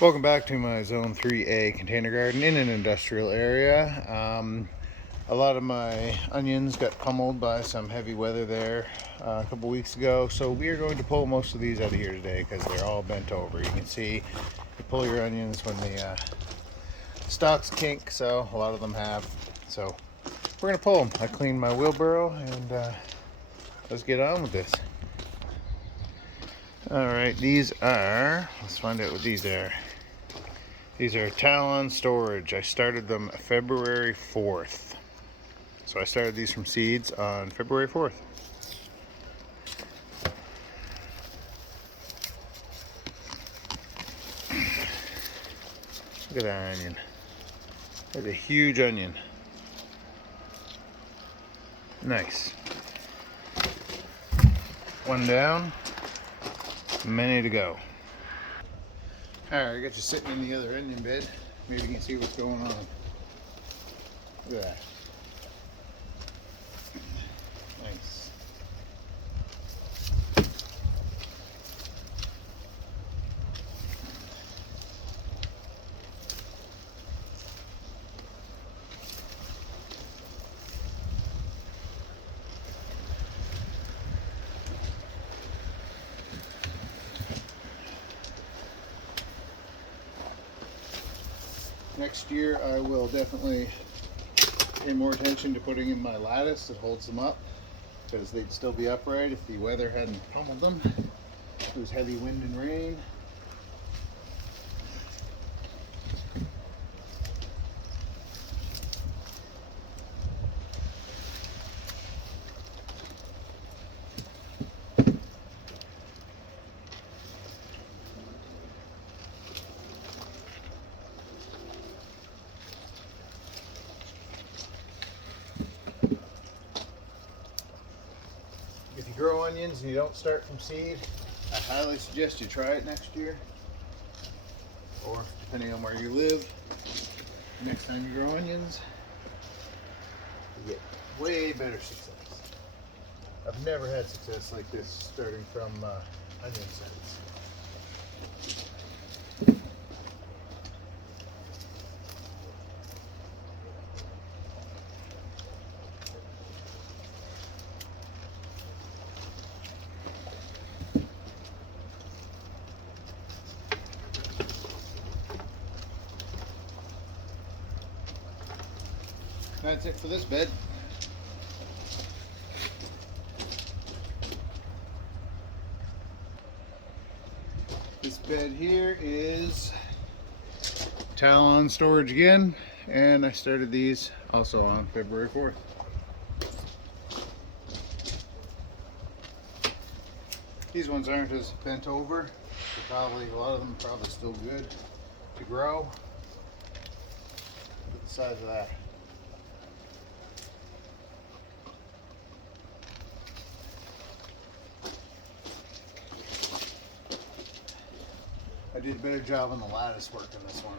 Welcome back to my Zone 3A container garden in an industrial area. A lot of my onions got pummeled by some heavy weather there a couple weeks ago, so we are going to pull most of these out of here today because they're all bent over. You can see you pull your onions when the stalks kink, so a lot of them have. So we're going to pull them. I cleaned my wheelbarrow and let's get on with this. Alright, let's find out what these are. These are Talon Storage. I started them February 4th. So I started these from seeds on February 4th. Look at that onion. That's a huge onion. Nice. One down, many to go. Alright, I got you sitting in the other onion bed. Maybe you can see what's going on. Look at that. Nice. Next year I will definitely pay more attention to putting in my lattice that holds them up, because they'd still be upright if the weather hadn't pummeled them. It was heavy wind and rain. If you grow onions and you don't start from seed, I highly suggest you try it next year, or depending on where you live, next time you grow onions, you get way better success. I've never had success like this starting from onion sets. That's it for this bed. This bed here is Talon Storage again, and I started these also on February 4th. These ones aren't as bent over, so a lot of them are probably still good to grow. Look at the size of that. I did a better job on the lattice work in this one.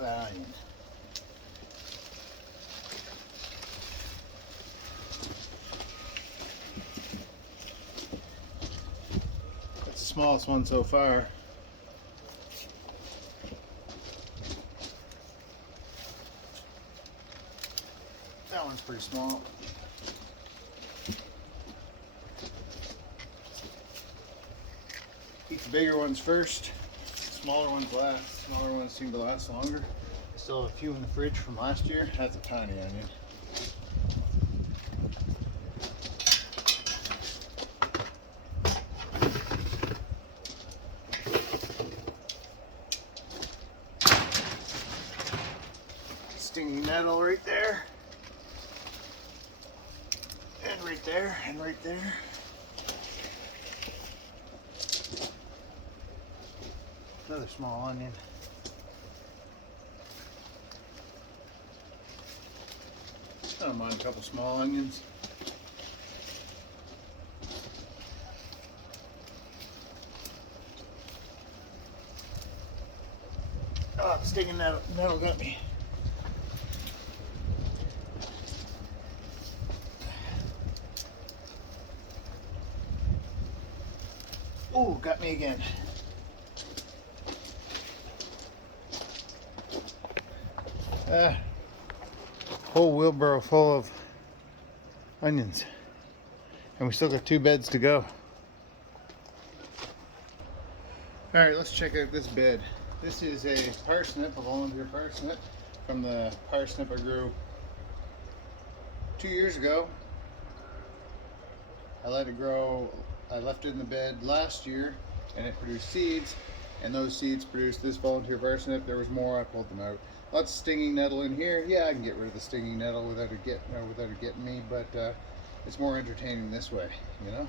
Onion. That's the smallest one so far. That one's pretty small. Eat the bigger ones first. Smaller ones last. Smaller ones seem to last longer. I still have a few in the fridge from last year. That's a tiny onion. Stinging nettle right there. And right there and right there. Another small onion. I don't mind a couple small onions. Oh, the stinging nettle got me. Oh, got me again. Whole wheelbarrow full of onions. And we still got 2 beds to go. Alright, let's check out this bed. This is a parsnip, a volunteer parsnip, from the parsnip I grew 2 years ago. I let it grow, I left it in the bed last year and it produced seeds, and those seeds produced this volunteer parsnip. There was more, I pulled them out. Lots of stinging nettle in here. Yeah, I can get rid of the stinging nettle without it getting me, but it's more entertaining this way, you know?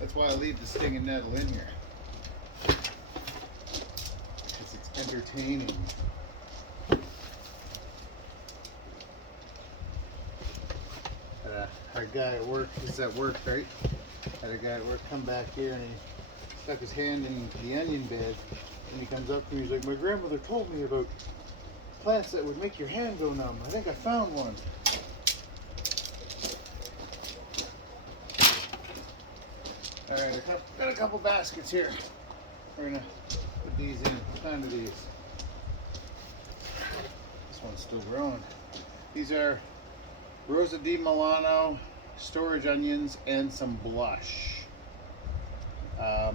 That's why I leave the stinging nettle in here. Because it's entertaining. Had a guy at work, this is at work, right? Had a guy at work come back here and he stuck his hand in the onion bed, and he comes up to me, he's like, my grandmother told me about plants that would make your hand go numb. I think I found one. Alright, got a couple baskets here. We're gonna put these in. What kind are these? This one's still growing. These are Rosa di Milano storage onions and some blush. I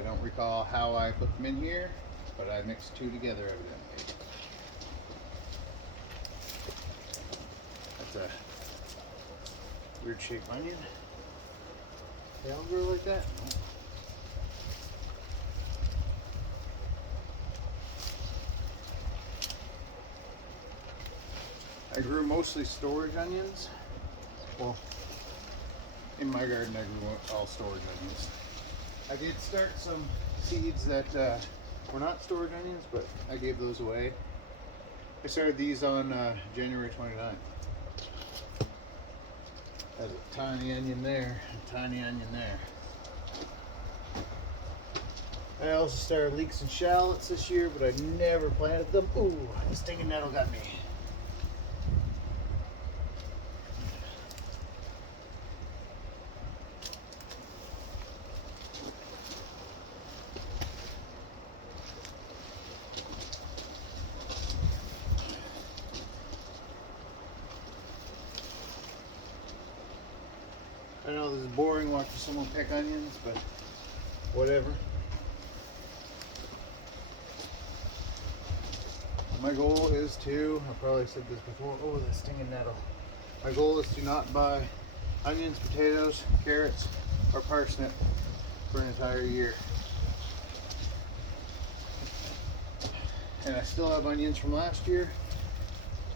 don't recall how I put them in here, but I mixed 2 together evidently. That's a weird shaped onion. They don't grow like that. I grew mostly storage onions. Well, in my garden I grew all storage onions. I did start some seeds that were not storage onions, but I gave those away. I started these on January 29th. Has a tiny onion there, a tiny onion there. I also started leeks and shallots this year, but I never planted them. Ooh, the stinging nettle got me. I know this is boring watching someone pick onions, but whatever. My goal is to, I probably said this before, oh, the stinging nettle. My goal is to not buy onions, potatoes, carrots, or parsnip for an entire year. And I still have onions from last year,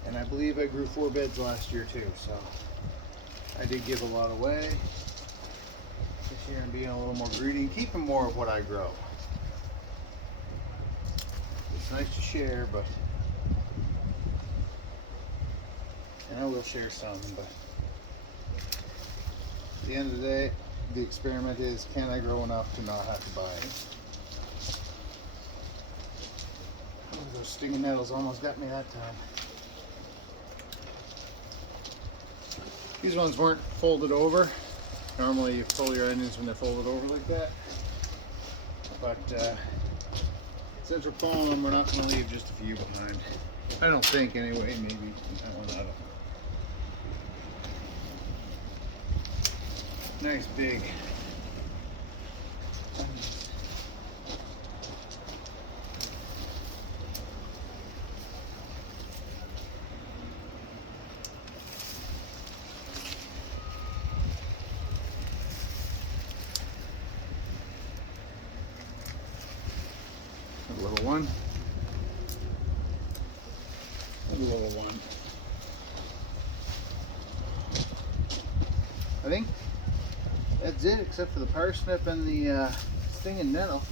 and I believe I grew 4 beds last year too, so I did give a lot away this year and being a little more greedy and keeping more of what I grow. It's nice to share, but and I will share some, but at the end of the day, the experiment is, can I grow enough to not have to buy any? Oh, those stinging nettles almost got me that time. These ones weren't folded over. Normally you pull your onions when they're folded over like that. But since we're pulling them, we're not going to leave just a few behind. I don't think anyway, maybe. I don't know. Nice big onions. A little one. A little one. I think that's it, except for the parsnip and the stinging nettle.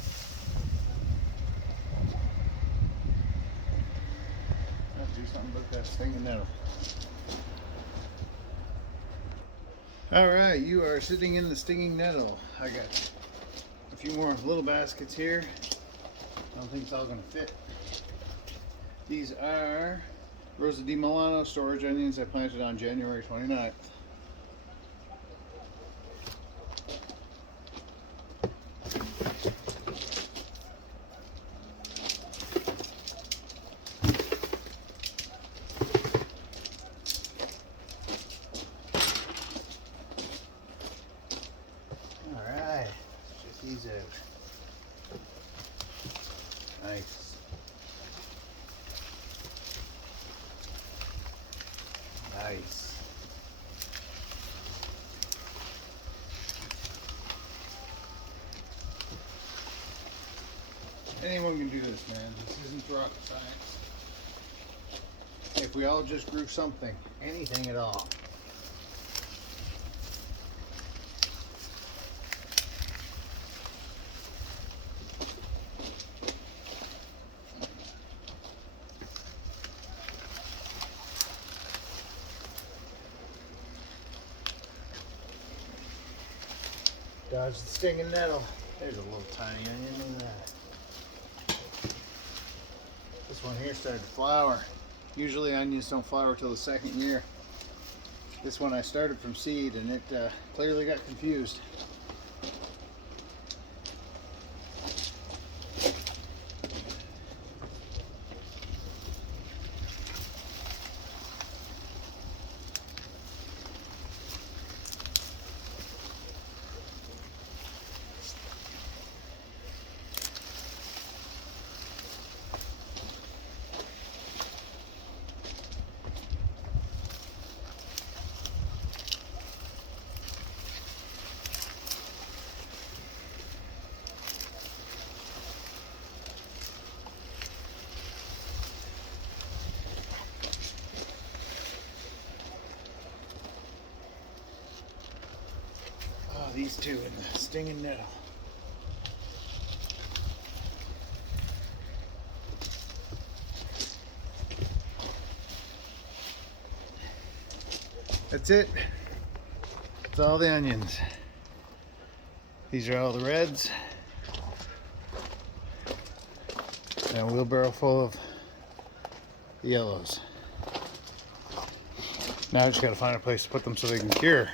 I'll do something about that stinging nettle. Alright, you are sitting in the stinging nettle. I got a few more little baskets here. I don't think it's all going to fit. These are Rosa di Milano storage onions I planted on January 29th. Alright, check these out. Nice. Nice. Anyone can do this, man. This isn't rocket science. If we all just grew something, anything at all. Dodge the stinging nettle. There's a little tiny onion, look at that. This one here started to flower. Usually onions don't flower till the second year. This one I started from seed and it clearly got confused. These two in the stinging nettle. That's it. That's all the onions. These are all the reds. And a wheelbarrow full of the yellows. Now I just gotta find a place to put them so they can cure.